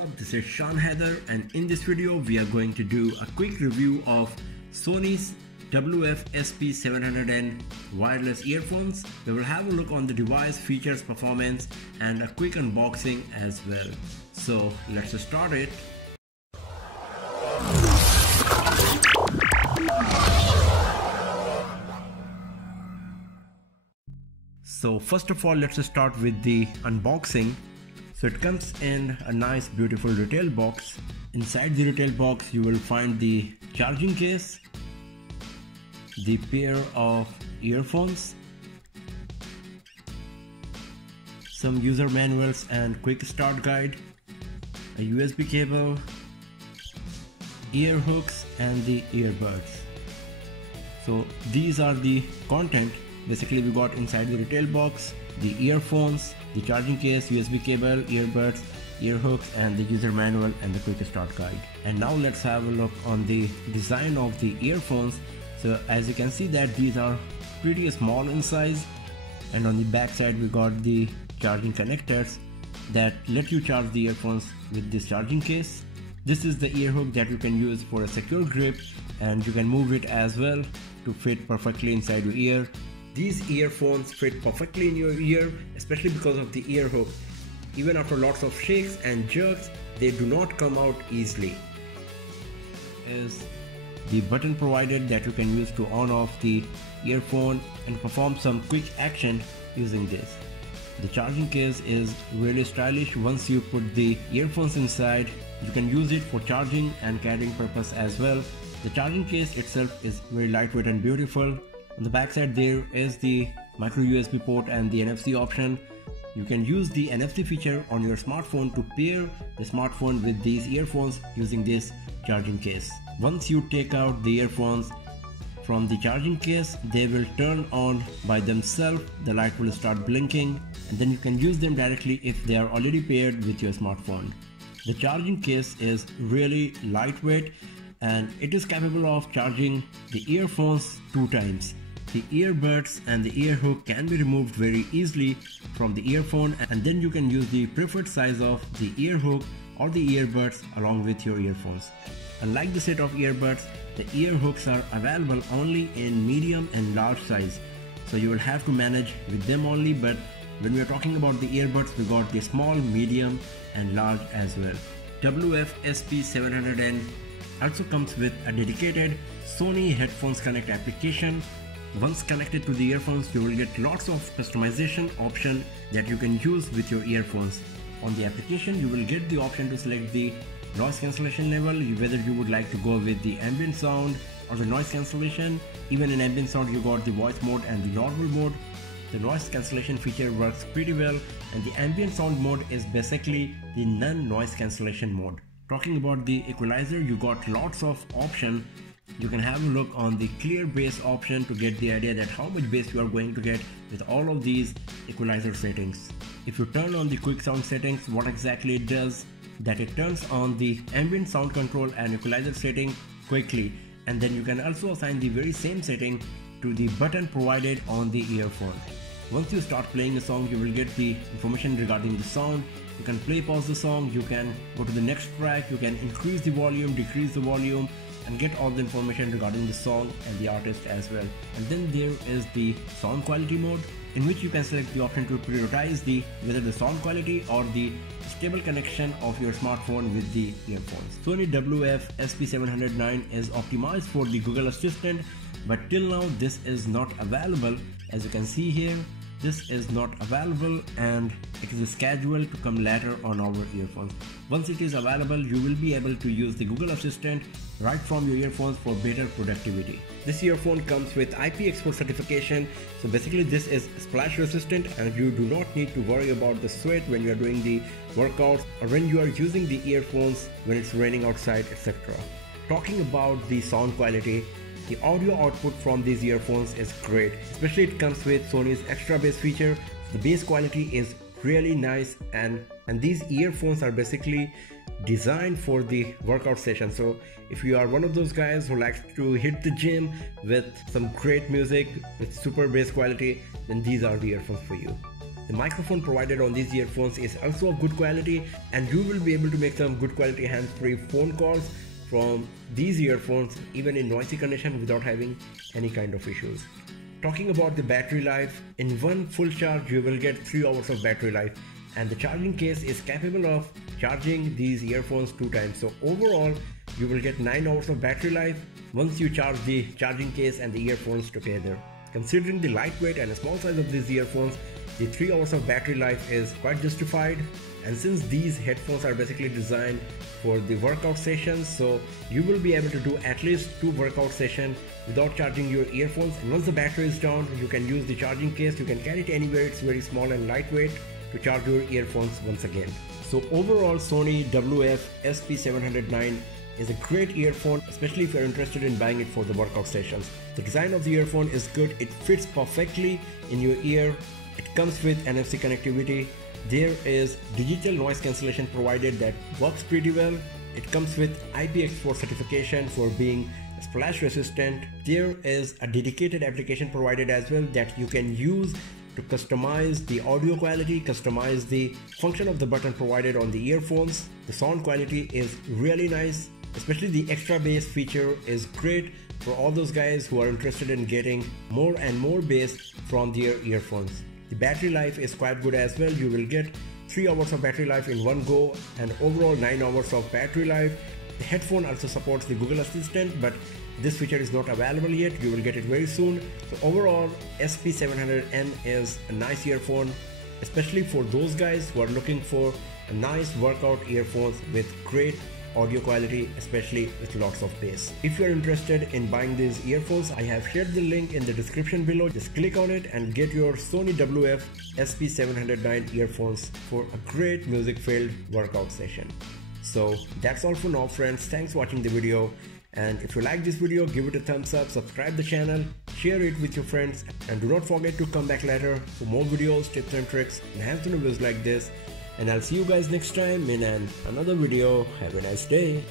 up, this is Sean Heather, and in this video we are going to do a quick review of Sony's WF-SP700N wireless earphones. We will have a look on the device, features, performance and a quick unboxing as well. So let's start it. So first of all, let's start with the unboxing. So it comes in a nice beautiful retail box. Inside the retail box you will find the charging case, the pair of earphones, some user manuals and quick start guide, a USB cable, ear hooks and the earbuds. So these are the content basically we got inside the retail box: the earphones, the charging case, USB cable, earbuds, ear hooks and the user manual and the quick start guide. And now let's have a look on the design of the earphones. So as you can see that these are pretty small in size, and on the back side we got the charging connectors that let you charge the earphones with this charging case. This is the ear hook that you can use for a secure grip, and you can move it as well to fit perfectly inside your ear. These earphones fit perfectly in your ear, especially because of the ear hook. Even after lots of shakes and jerks, they do not come out easily. Is the button provided that you can use to on off the earphone and perform some quick action using this. The charging case is really stylish. Once you put the earphones inside, you can use it for charging and carrying purpose as well. The charging case itself is very lightweight and beautiful. On the back side there is the micro USB port and the NFC option. You can use the NFC feature on your smartphone to pair the smartphone with these earphones using this charging case. Once you take out the earphones from the charging case, they will turn on by themselves. The light will start blinking, and then you can use them directly if they are already paired with your smartphone. The charging case is really lightweight and it is capable of charging the earphones 2 times. The earbuds and the ear hook can be removed very easily from the earphone, and then you can use the preferred size of the ear hook or the earbuds along with your earphones. Unlike the set of earbuds, the ear hooks are available only in medium and large size, so you will have to manage with them only. But when we are talking about the earbuds, we got the small, medium and large as well. WF-SP700N also comes with a dedicated Sony Headphones Connect application. Once connected to the earphones, you will get lots of customization options that you can use with your earphones. On the application, you will get the option to select the noise cancellation level, whether you would like to go with the ambient sound or the noise cancellation. Even in ambient sound, you got the voice mode and the normal mode. The noise cancellation feature works pretty well, and the ambient sound mode is basically the non-noise cancellation mode. Talking about the equalizer, you got lots of options. You can have a look on the clear bass option to get the idea that how much bass you are going to get with all of these equalizer settings. If you turn on the quick sound settings, what exactly it does, that it turns on the ambient sound control and equalizer setting quickly, and then you can also assign the very same setting to the button provided on the earphone. Once you start playing a song, you will get the information regarding the sound. You can play, pause the song, you can go to the next track, you can increase the volume, decrease the volume, and get all the information regarding the song and the artist as well. And then there is the sound quality mode, in which you can select the option to prioritize whether the sound quality or the stable connection of your smartphone with the earphones. Sony WF-SP700N is optimized for the Google Assistant, but till now this is not available. As you can see here, this is not available and it is scheduled to come later on our earphones. Once it is available, you will be able to use the Google Assistant right from your earphones for better productivity. This earphone comes with IP export certification, so basically this is splash resistant and you do not need to worry about the sweat when you are doing the workouts or when you are using the earphones when it's raining outside, etc. Talking about the sound quality, the audio output from these earphones is great, especially it comes with Sony's extra bass feature. The bass quality is really nice, and these earphones are basically designed for the workout session. So if you are one of those guys who likes to hit the gym with some great music with super bass quality, then these are the earphones for you. The microphone provided on these earphones is also of good quality, and you will be able to make some good quality hands-free phone calls from these earphones even in noisy condition without having any kind of issues. Talking about the battery life, in one full charge you will get 3 hours of battery life, and the charging case is capable of charging these earphones 2 times. So overall you will get 9 hours of battery life once you charge the charging case and the earphones together. Considering the lightweight and the small size of these earphones, the 3 hours of battery life is quite justified. And since these headphones are basically designed for the workout sessions, so you will be able to do at least 2 workout sessions without charging your earphones. And once the battery is down, you can use the charging case. You can carry it anywhere. It's very small and lightweight to charge your earphones once again. So overall, Sony WF-SP700N is a great earphone, especially if you're interested in buying it for the workout sessions. The design of the earphone is good. It fits perfectly in your ear. It comes with NFC connectivity. There is digital noise cancellation provided that works pretty well. It comes with IPX4 certification for being splash resistant. There is a dedicated application provided as well that you can use to customize the audio quality, customize the function of the button provided on the earphones. The sound quality is really nice, especially the extra bass feature is great for all those guys who are interested in getting more and more bass from their earphones. The battery life is quite good as well. You will get 3 hours of battery life in one go and overall 9 hours of battery life. The headphone also supports the Google Assistant, but this feature is not available yet. You will get it very soon. So overall, SP700N is a nice earphone, especially for those guys who are looking for a nice workout earphones with great audio quality, especially with lots of bass. If you are interested in buying these earphones, I have shared the link in the description below. Just click on it and get your Sony WF-SP700N earphones for a great music-filled workout session. So that's all for now, friends. Thanks for watching the video, and if you like this video, give it a thumbs up, subscribe the channel, share it with your friends, and do not forget to come back later for more videos, tips and tricks, and hands-on reviews like this. And I'll see you guys next time in another video. Have a nice day.